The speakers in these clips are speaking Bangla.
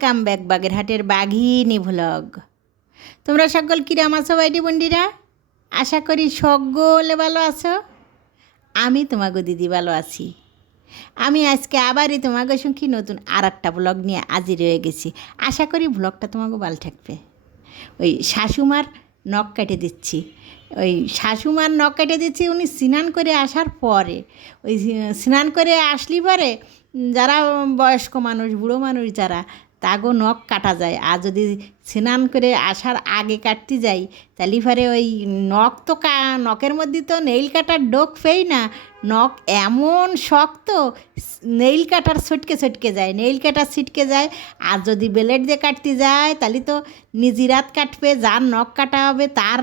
ওয়েলকাম ব্যাক বাগেরহাটের বাঘিনী ভ্লগ তোমরা সকল কিরাম আছো বাইডি বন্ডিরা আশা করি সকলে ভালো আছো। আমি তোমাকে দিদি ভালো আছি। আমি আজকে আবারই তোমাকে সঙ্গে নতুন আর একটা ব্লগ নিয়ে হাজির রয়ে গেছি। আশা করি ব্লগটা তোমাকে ভালো থাকবে। ওই শাশুমার নখ কেটে দিচ্ছি। ওই শাশুমার নখ কেটে দিচ্ছি, উনি স্নান করে আসার পরে। ওই স্নান করে আসলি পরে যারা বয়স্ক মানুষ, বুড়ো মানুষ যারা তাগো নখ কাটা যায়। আর যদি স্নান করে আসার আগে কাটতে যাই, তাহলে ফারে ওই নখ তো কা নখের মধ্যে তো নেইল কাটার ডোক ফেই না। নখ এমন শক্ত, নেইল কাটার ছটকে ছটকে যায়, নেইল কাটার ছিটকে যায়, আর যদি ব্লেড দিয়ে কাটতে যায়, তাহলে তো নিজের হাত কাটবে, যার নখ কাটা হবে, তার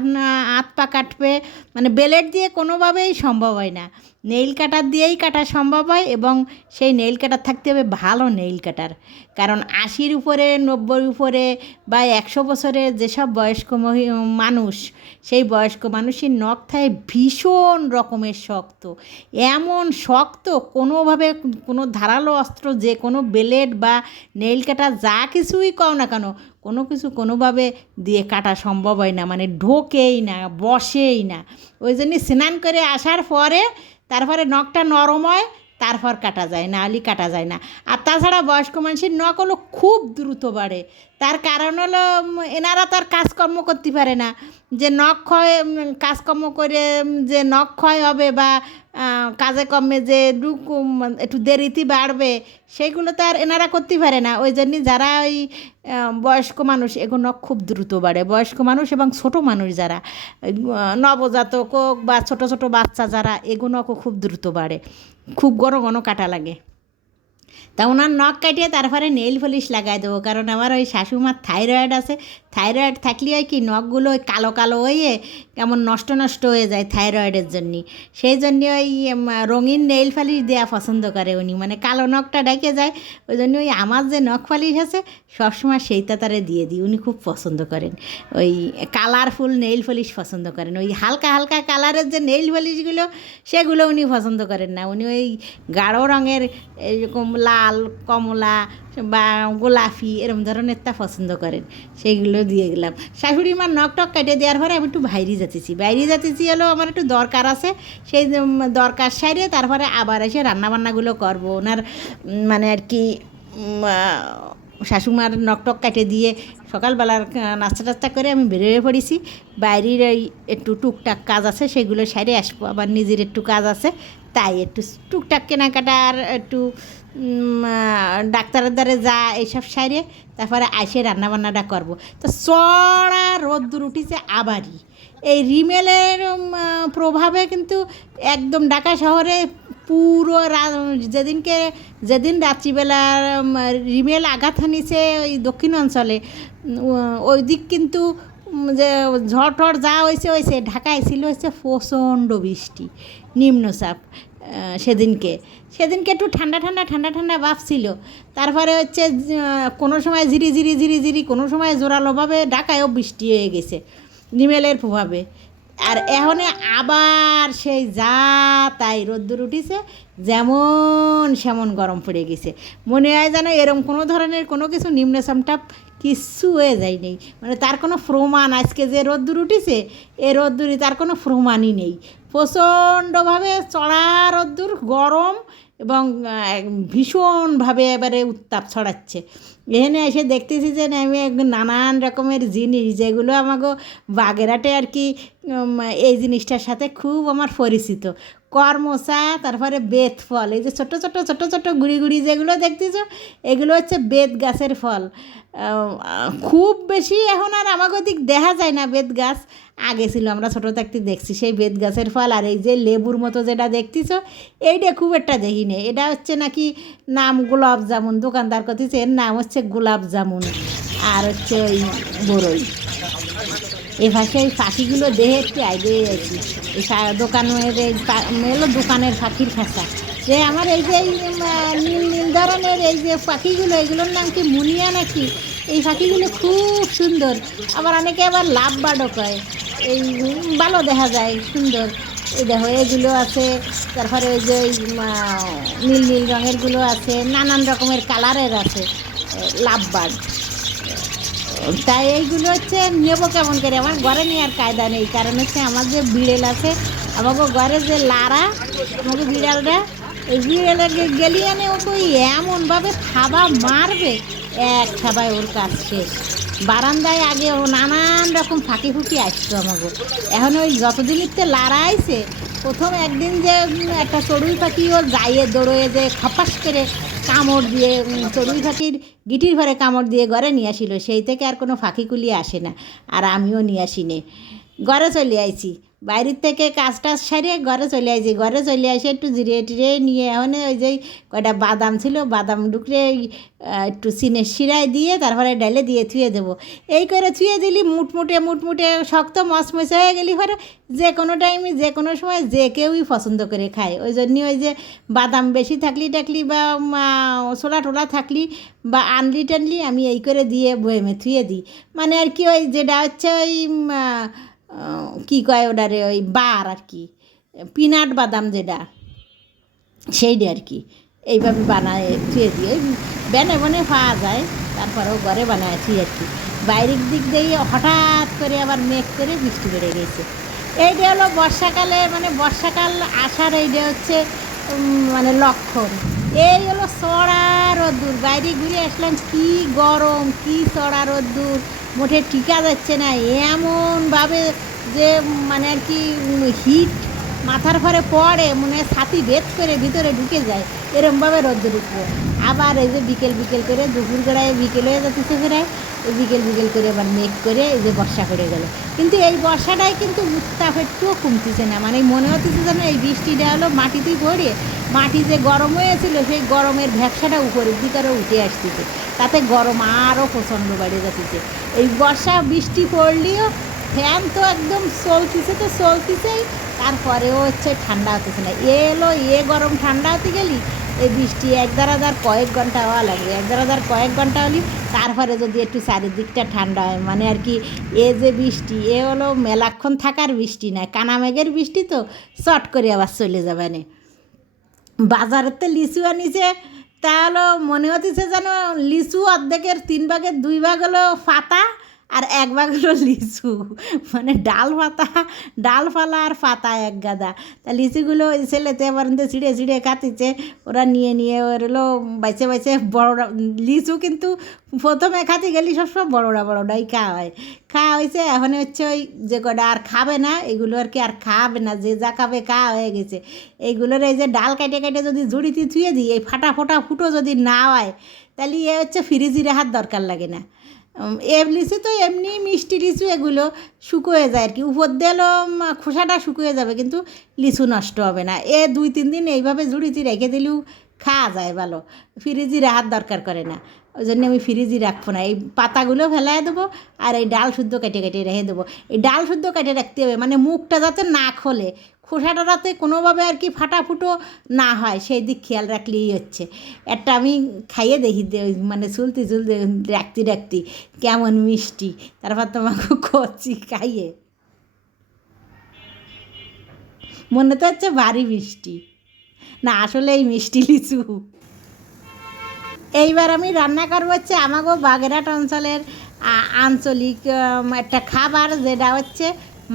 হাত পা কাটবে মানে ব্লেড দিয়ে কোনোভাবেই সম্ভব হয় না। নেইল কাটার দিয়েই কাটা সম্ভব হয় এবং সেই নেইল কাটার থাকতে হবে ভালো নেইল কাটার। কারণ আশির উপরে নব্বই উপরে বা একশো বছরের যেসব বয়স্ক মানুষ, সেই বয়স্ক মানুষের নখ থাকে ভীষণ রকমের শক্ত। এমন শক্ত, কোনোভাবে কোনো ধারালো অস্ত্র, যে কোনো ব্লেড বা নেইল কাটা যা কিছুই কও না কেন, কোনো কিছু কোনোভাবে দিয়ে কাটা সম্ভব হয় না। মানে ঢোকেই না, বসেই না। ওই জন্য স্নান করে আসার পরে, তারপরে নখটা নরম হয়, তারপর কাটা যায় না আলি কাটা যায় না। আর তাছাড়া বয়স্ক মানুষের নখ হলো খুব দ্রুত বাড়ে। তার কারণ হলো এনারা তো আর কাজকর্ম করতে পারে না। যে নখ ক্ষয় কাজকর্ম করে যে নখ ক্ষয় হবে বা কাজে কর্মে যে একটু দেরিতে বাড়বে, সেগুলো তো আর এনারা করতে পারে না। ওই জন্যই যারা ওই বয়স্ক মানুষ, এগুলো খুব দ্রুত বাড়ে। বয়স্ক মানুষ এবং ছোট মানুষ যারা নবজাতক হোক বা ছোট ছোট বাচ্চা যারা এগুলোকে খুব দ্রুত বাড়ে। খুব ঘন ঘন কাটা লাগে। তা ওনার নখ কাটিয়ে তারপরে নেইল পলিশ লাগাই দেবো, কারণ আমার ওই শাশুমার থাইরয়েড আছে। থাইরয়েড থাকলে হয় কি, নখগুলো ওই কালো কালো হয়ে কেমন নষ্ট নষ্ট হয়ে যায় থাইরয়েডের জন্য। সেই জন্য ওই রঙিন নেইল পালিশ দেওয়া পছন্দ করে উনি মানে কালো নখটা ডেকে যায়, ওই জন্য ওই আমার যে নখ পালিশ আছে, সবসময় সেইটা তারে দিয়ে দিই, উনি খুব পছন্দ করেন। ওই কালারফুল নেইল পলিশ পছন্দ করেন, ওই হালকা হালকা কালারের যে নেইল পলিশগুলো, সেগুলো উনি পছন্দ করেন না। উনি ওই গাঢ় রঙের, এরকম লাল, কমলা বা গোলাপি এরকম ধরনের তা পছন্দ করেন। সেইগুলো দিয়ে গেলাম। শাশুড়ি মার নখ টক কেটে দেওয়ার পরে আমি একটু বাইরে যাতেছি বাইরে যাতেছি হলো আমার একটু দরকার আছে। সেই দরকার সাইডে তারপরে আবার এসে রান্নাবান্নাগুলো করব। ওনার মানে আর কি শাশুমার নখ টক কেটে দিয়ে সকালবেলার নাস্তা টাস্তা করে আমি বেরিয়ে পড়েছি। বাইরের ওই একটু টুকটাক কাজ আছে, সেগুলো সাইডে আসব। আবার নিজের একটু কাজ আছে, তাই একটু টুকটাক কেনাকাটা আর একটু ডাক্তারের দ্বারে যা এইসব সাইডে তারপরে আইসে রান্নাবান্নাটা করব। তো চড়া রোদ্দুর উঠিছে আবারই। এই রিমেলের প্রভাবে কিন্তু একদম ঢাকা শহরে পুরো যেদিনকে, যেদিন রাত্রিবেলা রিমেল আঘাত হানিছে ওই দক্ষিণ অঞ্চলে ওই দিক কিন্তু যে ঝড় টড় যা হয়েছে হয়েছে, ঢাকায় ছিল হচ্ছে প্রচণ্ড বৃষ্টি, নিম্নচাপ। সেদিনকে। সেদিনকে একটু ঠান্ডা ঠান্ডা ঠান্ডা ঠান্ডা বাপ ছিল। তারপরে হচ্ছে কোনো সময় ঝিরি ঝিরি ঝিরি ঝিরি কোনো সময় জোরালোভাবে ঢাকায়ও বৃষ্টি হয়ে গেছে, নিমেলের প্রভাবে। আর এখন আবার সেই যা তাই রোদ্দুর উঠিছে, যেমন সেমন গরম পড়ে গেছে। মনে হয় যেন এরম কোনো ধরনের কোনো কিছু নিম্নচাপটা কিচ্ছু হয়ে যায়নি। মানে তার কোনো প্রমাণ, আজকে যে রোদ্দুর উঠিছে, এ রোদ্দুরই তার কোনো প্রমাণই নেই। প্রচণ্ডভাবে চড়া রোদ্দুর, গরম এবং ভীষণভাবে এবারে উত্তাপ ছড়াচ্ছে। এখানে এসে দেখতেছি যে, আমি নানান রকমের জিনিস যেগুলো আমাকে বাগেরাটে আর কি এই জিনিসটার সাথে খুব আমার পরিচিত। কর্মচা তারপরে বেত ফল। এই যে ছোটো ছোটো ছোটো ছোটো গুড়ি গুড়ি যেগুলো দেখতেছো, এগুলো হচ্ছে বেত গাছের ফল। খুব বেশি এখন আর আমাকে দিক দেখা যায় না বেত গাছ। আগে ছিল, আমরা ছোটো থাকতে দেখছি সেই বেত গাছের ফল। আর এই যে লেবুর মতো যেটা দেখতেছ, এইটা খুব একটা দেখি নেই। এটা হচ্ছে নাকি নাম গোলাপ জামুন, দোকানদার করতেছে, এর নাম হচ্ছে গোলাপ জামুন। আর হচ্ছে ওই বড়ই এ ভাষায় এই পাখিগুলো দেহে একটু আইডিয়ে যাচ্ছি এই দোকানের এই এলো দোকানের পাখির ভাষা। যে আমার এই যে নীল নীল ধরনের এই যে পাখিগুলো, এগুলোর নাম কি মুনিয়া নাকি? এই পাখিগুলো খুব সুন্দর। আবার অনেকে আবার লাভ বাডক হয় এই ভালো দেখা যায়, সুন্দর। এই দেখো, এগুলো আছে। তারপরে ওই যে নীল নীল রঙেরগুলো আছে। নানান রকমের কালারের আছে। লাভ বার্ড তাই এইগুলো হচ্ছে নেব কেমন করে? আমার ঘরে নেওয়ার কায়দা নেই। কারণ হচ্ছে আমার যে বিড়েল আছে, আমাকে ঘরে যে লারা আমাকে বিড়ালটা ওই বিড়ালকে গেলিয়ে নে ওকে এমনভাবে থাবা মারবে, এক থাবায় ওর কাজ শেষ। বারান্দায় আগে ও নানান রকম ফাঁকি ফুঁকি আসতো আমাকে। এখন ওই যতদিনিতে লারা আইছে, প্রথম একদিন যে একটা চড়ুই পাখি ও যাইয়ে দৌড়য়ে যে খপাস করে কামড় দিয়ে চড়ুই পাখির গিটির ঘরে কামড় দিয়ে ঘরে নিয়ে আসিল। সেই থেকে আর কোনো ফাঁকি কুলিয়ে আসে না, আর আমিও নিয়ে আসিনি। ঘরে চলে আইছি। বাইরের থেকে কাজ টাজ সারিয়ে ঘরে চলে আইছি ঘরে চলে আসে একটু জিরিয়ে টিরিয়ে নিয়ে এখন ওই যে কয়টা বাদাম ছিল, বাদাম ডুকরে একটু চিনের শিরায় দিয়ে তারপরে ডালে দিয়ে থুয়ে দেবো। এই করে থুয়ে দিলি মুটমুটে মুটমুটে শক্ত মচমচে হয়ে গেলি পরে যে কোনো টাইমে যে কোনো সময় যে কেউই পছন্দ করে খায়। ওই জন্যই ওই যে বাদাম বেশি থাকলি টাকলি বা ছোলা টোলা থাকলি বা আনলি টানলি আমি এই করে দিয়ে বয়েমে থুয়ে দিই। মানে আর কি ওই যেটা হচ্ছে ওই কী কয় ওটারে, ওই বার আর কি, পিনাট বাদাম যেটা, সেইটা আর কি, এইভাবে বানায়, থুয়ে দিয়ে বেনে বনে পাওয়া যায়, তারপরেও ঘরে বানায় থুই আর কি। বাইরের দিক দিয়ে হঠাৎ করে আবার মেঘ করে বৃষ্টি বেড়ে গেছে। এইটা হলো বর্ষাকালে মানে বর্ষাকাল আসার এইটা হচ্ছে মানে লক্ষণ। এই হলো চড়া রোদ্দুর। বাইরে ঘুরে আসলাম, কি গরম, কি চড়া রোদ্দুর। মোটে টিকা যাচ্ছে না, এমনভাবে যে মানে আর কি হিট মাথার ঘরে পড়ে, মনে ছাতি ভেদ করে ভিতরে ঢুকে যায়, এরমভাবে রোদ্দুর উঠবো। আবার এই যে বিকেল বিকেল করে দুপুর বেড়ায় বিকেল হয়ে যাচ্ছে ফেরায় ওই বিকেল বিকেল করে আবার মেঘ করে এই যে বর্ষা করে গেল। কিন্তু এই বর্ষাটাই কিন্তু উত্তাপ একটুও কমতেছে না। মানে মনে হচ্ছে যেন এই বৃষ্টিটা হলো মাটিতেই পড়ে মাটি যে গরম হয়েছিল সেই গরমের ভ্যাবসাটা উপরের দিকে আরও উঠে আসতেছে। তাতে গরম আরও প্রচণ্ড বেড়ে যাচ্ছে এই বর্ষা বৃষ্টি পড়লেও ফ্যান তো একদম চলতিছে তো চলতিছেই, তারপরেও হচ্ছে ঠান্ডা হতেছে না। এ এলো এ গরম ঠান্ডা হতে গেলি এই বৃষ্টি এক দাঁড়াদার কয়েক ঘণ্টা হওয়া লাগবে। এক দাঁড়াদার কয়েক ঘণ্টা হলি তারপরে যদি একটু চারিদিকটা ঠান্ডা হয় মানে আর কি এ যে বৃষ্টি, এ হলো মেলাক্ষণ থাকার বৃষ্টি না কানা মেঘের বৃষ্টি তো চট করে আবার চলে যাবে না। বাজারের তো লিচু আনিছে, তা হলো মনে হতেছে যেন লিচু অর্ধেকের তিন ভাগের দুই ভাগ হলো পাতা আর এক ভাগ হলো লিচু। মানে ডাল পাতা, ডাল ফালা আর পাতা এক গাদা। তা লিচুগুলো ছেলেতে এবার ছিঁড়ে ছিঁড়ে খাতিছে ওরা নিয়ে নিয়ে ওর হলো বাইচে বাইচে বড়রা, লিচু কিন্তু প্রথমে খাতে গেলি সবসময় বড়োরা বড়োরাই খাওয়া হয়। খাওয়া হয়েছে, এখন হচ্ছে ওই যে কটা আর খাবে না, এগুলো আর কি আর খাবে না, যে যা খাবে খাওয়া হয়ে গেছে। এইগুলোর এই যে ডাল কেটে কেটে যদি জুড়িতে থুয়ে দিই, এই ফাটা ফোটা ফুটো যদি না হয়, তাহলে এ হচ্ছে ফ্রিজে রাখার দরকার লাগে না। লিচু তো এমনি মিষ্টি লিচু এগুলো শুকোয়ে যায় আর কি। উপর দিলেও খোসাটা শুকিয়ে যাবে, কিন্তু লিচু নষ্ট হবে না। এ দুই তিন দিন এইভাবে জুড়িতে রেখে দিলেও খাওয়া যায় ভালো। ফ্রিজে রাখার দরকার করে না। ওই জন্য আমি ফ্রিজে রাখব না। এই পাতাগুলো ফেলাই দেবো আর এই ডাল শুদ্ধ কেটে কেটে রেখে দেবো। এই ডাল শুদ্ধ কেটে রাখতে হবে। মানে মুখটা যাতে না খোলে। খোসাটা যাতে কোনোভাবে আর কি ফাটাফুটো না হয়, সেই দিক খেয়াল রাখলেই হচ্ছে। একটা আমি খাইয়ে দেখি মানে চুলতি চুলতে রাখতে রাখতে কেমন মিষ্টি। তারপর তোমাকে করছি খাইয়ে। মনে তো হচ্ছে ভারী মিষ্টি। না, আসলে এই মিষ্টি লিচু। এইবার আমি রান্না করব হচ্ছে আমাগো বাগেরহাট অঞ্চলের আঞ্চলিক একটা খাবার যেটা হচ্ছে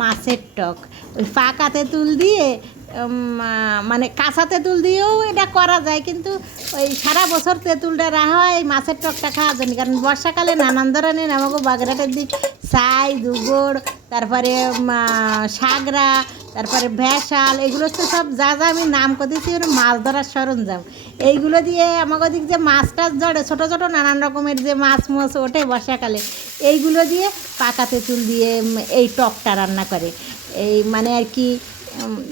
মাছের টক। ওই পাকা তেঁতুল দিয়ে মানে কাঁচা তেঁতুল দিয়েও এটা করা যায়, কিন্তু ওই সারা বছর তেঁতুলটা রাখা হয় এই মাছের টকটা খাওয়ার জন্য। কারণ বর্ষাকালে নানান ধরনের আমাকে বাগেরহাটের দিক ছাই দুগড়, তারপরে সাগরা তারপরে ভ্যাসাল এগুলো তো সব যা যা আমি নাম করতেছি ওর মাছ ধরার সরঞ্জাম। এইগুলো দিয়ে আমাকে দিক যে মাছ টাছ ধরে, ছোটো ছোটো নানান রকমের যে মাছ মাছ ওঠে বর্ষাকালে, এইগুলো দিয়ে পাকা তেঁতুল দিয়ে এই টকটা রান্না করে। এই মানে আর কি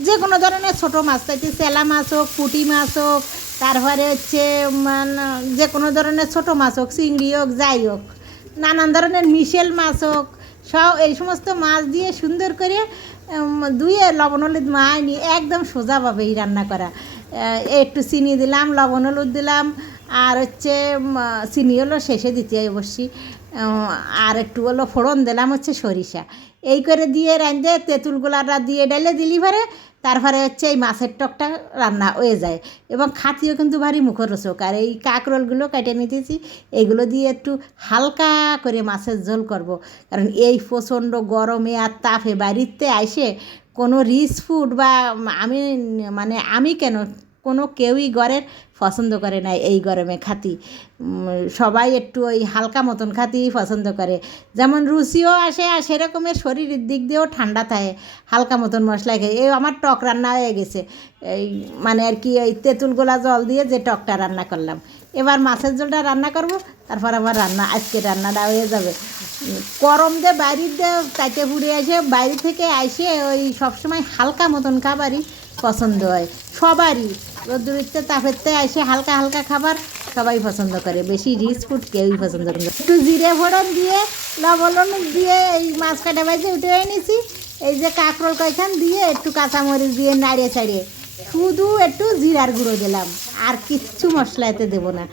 যে কোনো ধরনের ছোটো মাছ চাইছে চেলা মাছ হোক, পুঁটি মাছ হোক, তারপরে হচ্ছে যে কোনো ধরনের ছোটো মাছ হোক, চিংড়ি হোক, যাই হোক, নানান ধরনের মিশেল মাছ হোক, সব এই সমস্ত মাছ দিয়ে সুন্দর করে ধুয়ে লবণ হলুদ মায়নি, একদম সোজাভাবে এই রান্না করা। একটু চিনি দিলাম, লবণ হলুদ দিলাম, আর হচ্ছে চিনি হলো শেষে দিতে অবশ্যই। আর একটু হলো ফোড়ন দিলাম হচ্ছে সরিষা। এই করে দিয়ে রাঁধে তেঁতুলগুলাটা দিয়ে ডালে দিলি পরে, তারপরে হচ্ছে এই মাছের টকটা রান্না হয়ে যায়। এবং খাতিও কিন্তু ভারী মুখরোচক। আর এই কাঁকরোলগুলো কেটে নিতেছি, এইগুলো দিয়ে একটু হালকা করে মাছের ঝোল করব। কারণ এই প্রচণ্ড গরমে আর তাপে বাড়িতে আইসে কোনো রিচ ফুড বা আমি মানে আমি কেন কোনো কেউই ঘরের পছন্দ করে না এই গরমে খাতি। সবাই একটু ওই হালকা মতন খাতি পছন্দ করে। যেমন রুচিও আসে আর সেরকমের শরীরের দিক দিয়েও ঠান্ডা থাকে, হালকা মতন মশলা খেয়ে। এই আমার টক রান্না হয়ে গেছে। এই মানে আর কি ওই তেঁতুল গোলা জল দিয়ে যে টকটা রান্না করলাম। এবার মাছের ঝোলটা রান্না করব, তারপর আমার রান্না, আজকে রান্নাটা হয়ে যাবে। গরম দিয়ে বাইরের দিয়ে তাইতে পুড়ে আসে বাইরে থেকে আসে ওই সবসময় হালকা মতন খাবারই পছন্দ হয়। সবারই। রোদ্দুরিতে তাপেতে এসে হালকা হালকা খাবার সবাই পছন্দ করে। বেশি রিচ ফুড কেউই পছন্দ করে। একটু জিরে ফোড়ন দিয়ে লবণ দিয়ে এই মাছ কাটা বাজে উঠে নিয়েছি এই যে কাঁকরোল কয়খান দিয়ে একটু কাঁচামরিচ দিয়ে নাড়িয়ে ছাড়িয়ে, শুধু একটু জিরার গুঁড়ো দিলাম। আর কিচ্ছু মশলা এতে দেবো না।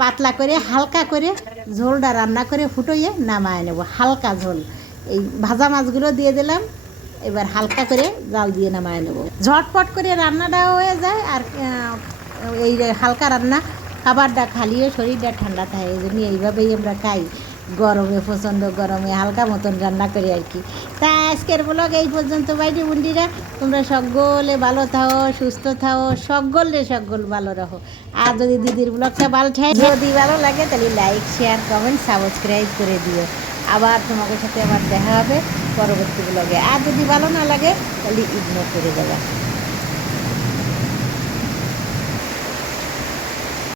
পাতলা করে, হালকা করে ঝোলটা রান্না করে ফুটোইয়ে নামায় নেব, হালকা ঝোল। এই ভাজা মাছগুলো দিয়ে দিলাম। এবার হালকা করে জাল দিয়ে নামায় নেব। ঝটপট করে রান্নাটাও হয়ে যায় আর এই হালকা রান্না, খাবারটা খালিয়ে শরীরটা ঠান্ডা থাকে, এই জন্য এইভাবেই আমরা খাই। গরমে, প্রচণ্ড গরমে হালকা মতন রান্না করি আর কি। তা আজকের ব্লগ এই পর্যন্ত। বাইরে বন্ডিরা তোমরা সকলে ভালো থাও, সুস্থ থাও, সকলে সকল ভালো রাখো আর যদি দিদির ব্লগটা ভালো ঠাই যদি ভালো লাগে তাহলে লাইক শেয়ার কমেন্ট সাবস্ক্রাইব করে দিও। আবার তোমাদের সাথে আবার দেখা হবে। পরবর্তী ব্লগে আর যদি ভালো না লাগে তাহলে ইগনোর করে যাবে।